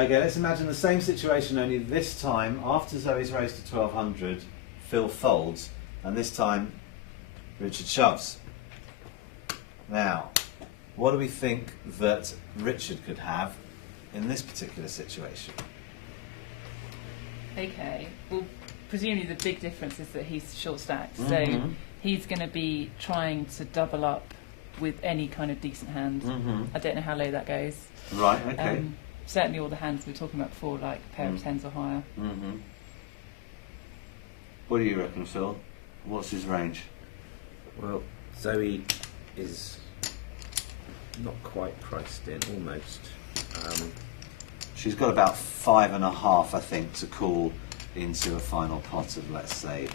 Okay, let's imagine the same situation, only this time, after Zoe's raised to 1200, Phil folds, and this time Richard shoves. Now, what do we think that Richard could have in this particular situation? Okay, well, presumably the big difference is that he's short stacked, so he's going to be trying to double up with any kind of decent hand. I don't know how low that goes. Right, okay. Certainly all the hands we were talking about before, like pair of tens or higher. What do you reckon, Phil? What's his range? Well, Zoe is not quite priced in, almost. She's got about 5.5, I think, to call into a final pot of, let's say,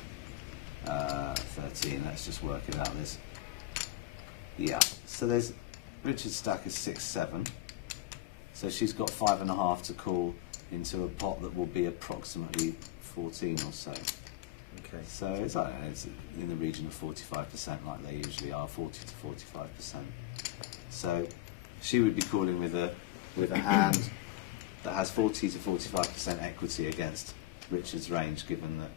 13. Let's just work it out. Yeah. So there's Richard's stack is 6-7. So she's got 5.5 to call into a pot that will be approximately 14 or so. Okay. So it's, I don't know, it's in the region of 45%, like they usually are, 40 to 45%. So she would be calling with a hand that has 40 to 45% equity against Richard's range, given that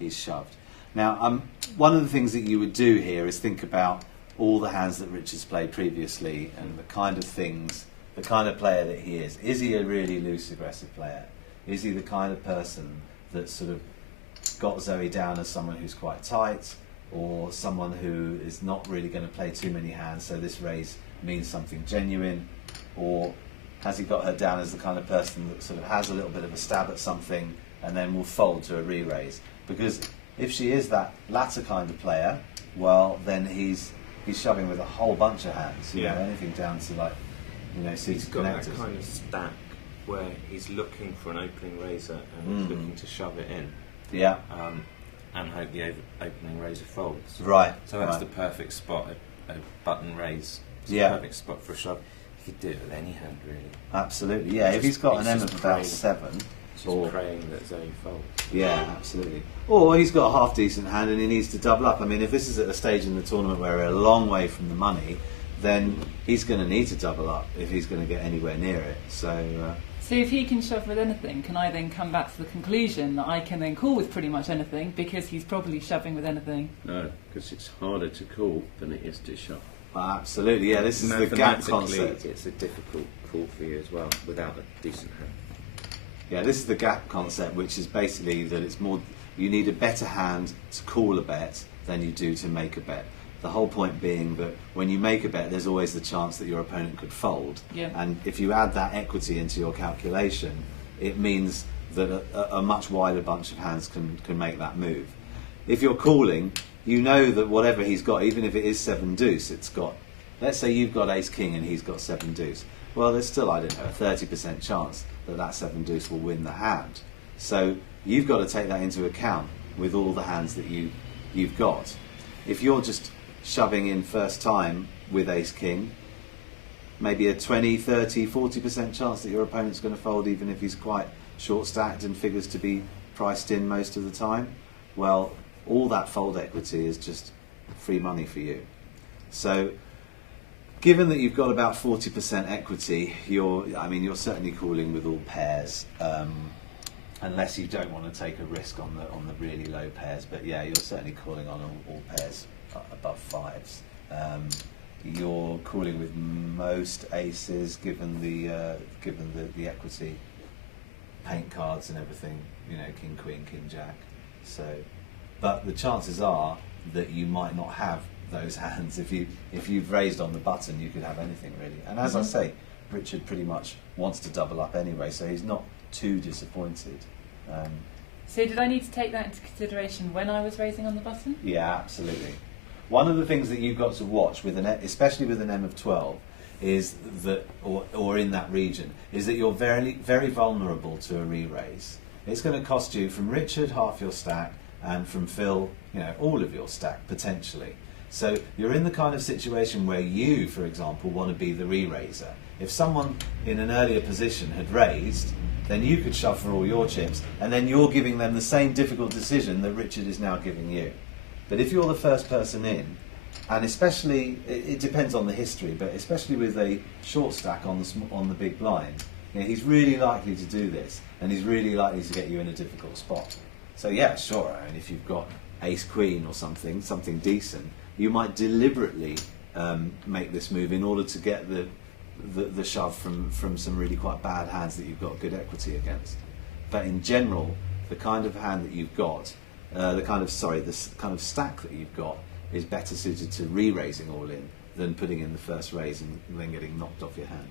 he's shoved. Now, one of the things that you would do here is think about all the hands that Richard's played previously and the kind of things, the kind of player that he is. Is he a really loose, aggressive player? Is he the kind of person that sort of got Zoe down as someone who's quite tight, or someone who is not really going to play too many hands, so this raise means something genuine? Or has he got her down as the kind of person that sort of has a little bit of a stab at something and then will fold to a re-raise? Because if she is that latter kind of player, well, then he's shoving with a whole bunch of hands, you know, anything down to, like, you know, seated he's got connectors. that kind of stack where he's looking for an opening razor and he's looking to shove it in. Yeah. And hope the opening razor folds. Right. So that's the perfect spot, a button raise. It's the perfect spot for a shove. You could do it with any hand, really. Absolutely, yeah. If he's got an M of about 7, or praying that Zoe folds. Yeah, absolutely. Or he's got a half decent hand and he needs to double up. I mean, if this is at a stage in the tournament where we're a long way from the money, then he's going to need to double up if he's going to get anywhere near it. So if he can shove with anything, can I then come back to the conclusion that I can then call with pretty much anything because he's probably shoving with anything? No, because it's harder to call than it is to shove. Absolutely, yeah. This is the gap concept. It's a difficult call for you as well without a decent hand. Yeah, this is the gap concept, which is basically that it's more, you need a better hand to call a bet than you do to make a bet. The whole point being that when you make a bet, there's always the chance that your opponent could fold. Yeah. And if you add that equity into your calculation, it means that a much wider bunch of hands can make that move. If you're calling, you know that whatever he's got, even if it is 7 deuce, it's got, let's say you've got ace king and he's got 7 deuce. Well, there's still, I don't know, a 30% chance that 7 deuce will win the hand. So you've got to take that into account with all the hands that you've got. If you're just shoving in first time with ace king, maybe a 20, 30, 40% chance that your opponent's going to fold even if he's quite short stacked and figures to be priced in most of the time. Well, all that fold equity is just free money for you. So given that you've got about 40% equity, you're certainly calling with all pairs, unless you don't want to take a risk on the really low pairs. But yeah, you're certainly calling on all pairs above 5s. You're calling with most aces, given the equity, paint cards and everything. You know, king, queen, king, jack. So, but the chances are that you might not have those hands. If you've raised on the button, you could have anything really. And as I say, Richard pretty much wants to double up anyway, so he's not too disappointed. So did I need to take that into consideration when I was raising on the button? Yeah, absolutely. One of the things that you've got to watch with especially with an M of 12, is that, or in that region, is that you're very, very vulnerable to a re-raise. It's going to cost you from Richard half your stack, and from Phil, all of your stack potentially. So you're in the kind of situation where you, for example, want to be the re-raiser. If someone in an earlier position had raised, then you could shove for all your chips, and then you're giving them the same difficult decision that Richard is now giving you. But if you're the first person in, And especially, it depends on the history, but especially with a short stack on the big blind, you know, he's really likely to do this, and he's really likely to get you in a difficult spot. So yeah, sure. I mean, if you've got ace queen or something decent, you might deliberately make this move in order to get the shove from some really quite bad hands that you've got good equity against. But in general, the kind of hand that you've got, the kind of stack that you've got, is better suited to re-raising all in than putting in the first raise and then getting knocked off your hand.